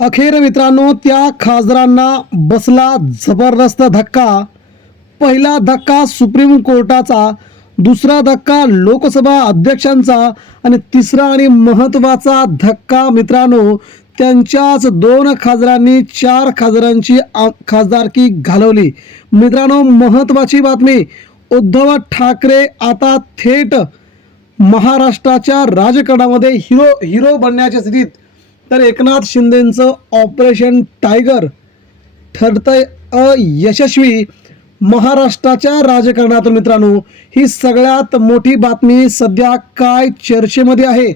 अखेर मित्रांनो त्या खासदारांना बसला जबरदस्त धक्का. पहिला धक्का सुप्रीम कोर्टाचा, दुसरा धक्का लोकसभा अध्यक्षांचा आणि तिसरा आणि महत्त्वाचा धक्का मित्रांनो त्यांच्याच दोन खासदारांनी चार खासदारांची खासदारकी घालवली. मित्रांनो महत्त्वाची बातमी, उद्धव ठाकरे आता थेट महाराष्ट्राच्या राजकारणामध्ये हिरो बनण्याच्या स्थितीत. तर एकनाथ शिंदेंचं ऑपरेशन टायगर ठरतंय अयशस्वी. महाराष्ट्राच्या राजकारणातून मित्रांनो ही सगळ्यात मोठी बातमी सध्या काय चर्चेमध्ये आहे.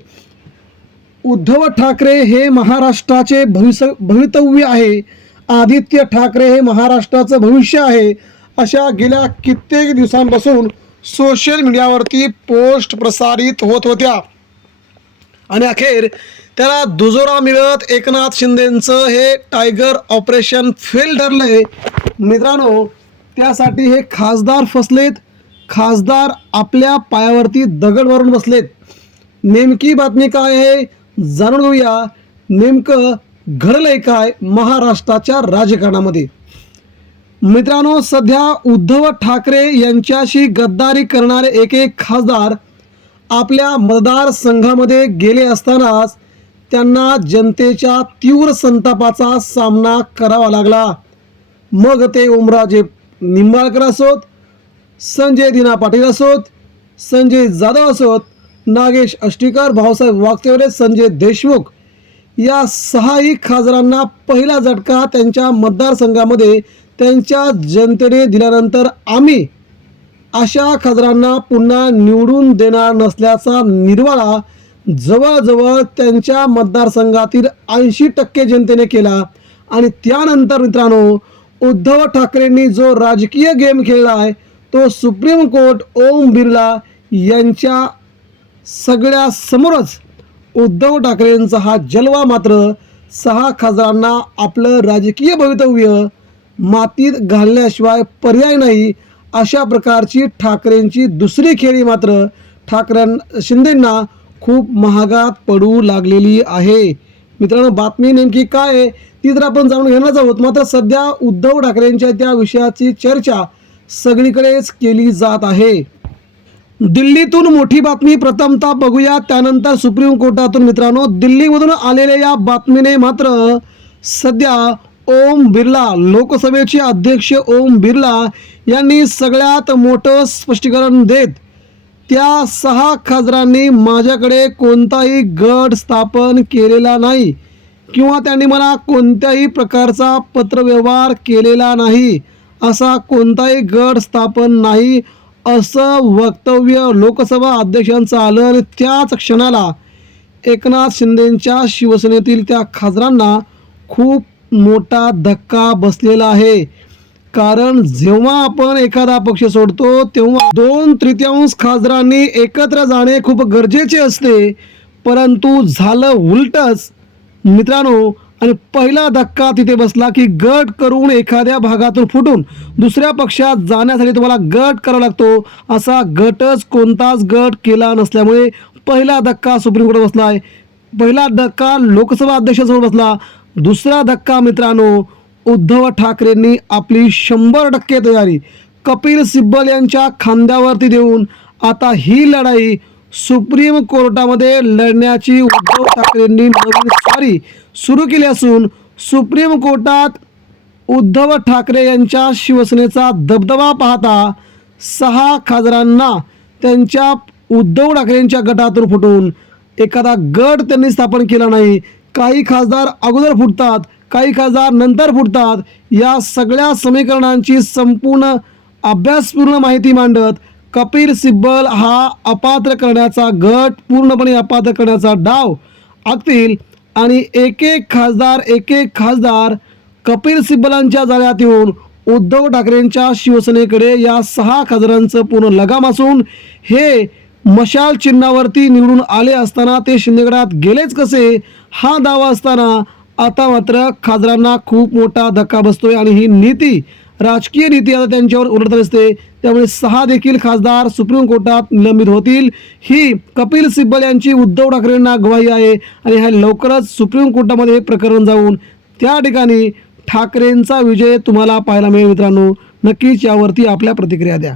उद्धव ठाकरे हे महाराष्ट्राचे भवितव्य आहे, आदित्य ठाकरे हे महाराष्ट्राचं भविष्य आहे, अशा गेल्या कित्येक दिवसांपासून सोशल मीडियावरती पोस्ट प्रसारित होत होत्या. आणि अखेर त्याला दुजोरा मिळत एकनाथ शिंदेंचं हे टायगर ऑपरेशन फेल ठरलंय. मित्रांनो त्यासाठी हे खासदार फसलेत, खासदार आपल्या पायावरती दगड मारून बसलेत. नेमकी बातमी काय आहे जाणून घेऊया. नेमकं घडलंय काय महाराष्ट्राच्या राजकारणामध्ये. मित्रांनो सध्या उद्धव ठाकरे यांच्याशी गद्दारी करणारे एक खासदार आपल्या मतदारसंघामध्ये गेले असतानाच त्यांना जनतेच्या तीव्र संतापाचा सामना करावा लागला. मग ते ओमराजे निंबाळकर असोत, संजय दिना पाटील असोत, संजय जाधव असोत, नागेश अष्टीकर, भाऊसाहेब वागचौरे, संजय देशमुख या सहाही खासदारांना पहिला झटका त्यांच्या मतदारसंघामध्ये त्यांच्या जनतेने दिल्यानंतर आम्ही अशा खासदारांना पुन्हा निवडून देणार नसल्याचा निर्वाळा जवळजवळ त्यांच्या मतदारसंघातील 80% जनतेने केला. आणि त्यानंतर मित्रांनो उद्धव ठाकरेंनी जो राजकीय गेम खेळला आहे तो सुप्रीम कोर्ट ओम बिर्ला यांच्या सगळ्या समोरच उद्धव ठाकरेंचा हा जलवा मात्र सहा खासदारांना आपलं राजकीय भवितव्य मातीत घालण्याशिवाय पर्याय नाही, अशा प्रकारची ठाकरेंची दुसरी खेळी मात्र शिंदेंना खूप महागात पडू लागलेली आहे. मित्रांनो बातमी नेमकी काय आहे ती तर आपण जाणून घेणारच आहोत. मात्र सध्या उद्धव ठाकरेंच्या त्या विषयाची चर्चा सगळीकडेच केली जात आहे. दिल्लीतून मोठी बातमी प्रथमतः बघूया, त्यानंतर सुप्रीम कोर्टातून. मित्रांनो दिल्लीमधून आलेल्या या बातमीने मात्र सध्या ओम बिर्ला, लोकसभेचे अध्यक्ष ओम बिर्ला यांनी सगळ्यात मोठं स्पष्टीकरण देत त्या सहा खासदारांनी माझ्याकडे कोणताही गट स्थापन केलेला नाही किंवा त्यांनी मला कोणत्याही प्रकारचा पत्रव्यवहार केलेला नाही, असा कोणताही गट स्थापन नाही असं वक्तव्य लोकसभा अध्यक्षांचं आलं. आणि त्याच क्षणाला एकनाथ शिंदेंच्या शिवसेनेतील त्या खासदारांना खूप मोठा धक्का बसलेला आहे. कारण जेव्हा आपण एखादा पक्ष सोडतो तेव्हा 2/3 खासदारांनी एकत्र जाणे खूप गरजेचे असते, परंतु झालं उलटच मित्रांनो. आणि पहिला धक्का तिथे बसला की गट करून एखाद्या भागातून फुटून दुसऱ्या पक्षात जाण्यासाठी तुम्हाला गट करावा लागतो, असा गटच कोणताच गट केला नसल्यामुळे पहिला धक्का सुप्रीम कोर्टात बसलाय. पहिला धक्का लोकसभा अध्यक्षांसमोर बसला. दुसरा धक्का मित्रांनो उद्धव ठाकरेंनी आपली 100% तयारी कपिल सिब्बल यांच्या खांद्यावरती देऊन आता ही लढाई सुप्रीम कोर्टामध्ये लढण्याची उद्धव ठाकरेंनी नवीन स्वारी सुरू केली असून सुप्रीम कोर्टात उद्धव ठाकरे यांच्या शिवसेनेचा दबदबा पाहता सहा खासदारांना त्यांच्या उद्धव ठाकरेंच्या गटातून फुटून एखादा गट त्यांनी स्थापन केला नाही. काही खासदार अगोदर फुटतात, काही खासदार नंतर फुटतात. या सगळ्या समीकरणांची संपूर्ण अभ्यासपूर्ण माहिती मांडत कपिल सिब्बल हा अपात्र करण्याचा गट, पूर्णपणे अपात्र करण्याचा डाव आखतील. आणि एक एक खासदार कपिल सिब्बलांच्या जाळ्यात येऊन उद्धव ठाकरेंच्या शिवसेनेकडे या सहा खासदारांचं पूर्ण लगाम असून हे मशाल चिन्हावरती निवडून आले असताना ते शिंदेगडात गेलेच कसे हा दावा असताना आता मात्र खासदारांना खूप मोठा धक्का बसतोय. आणि ही नीती राजकीय नीती आता त्यांच्यावर उलटत असते. त्यामुळे 6 देखील खासदार सुप्रीम कोर्टात निलंबित होतील. ही कपिल सिब्बल यांची उद्धव ठाकरेंना ग्वाही आहे आणि हा लवकरच सुप्रीम कोर्टामध्ये हे प्रकरण जाऊन त्या ठिकाणी ठाकरेंचा विजय तुम्हाला पाहायला मिळेल. मित्रांनो, नक्कीच यावरती आपल्या प्रतिक्रिया द्या.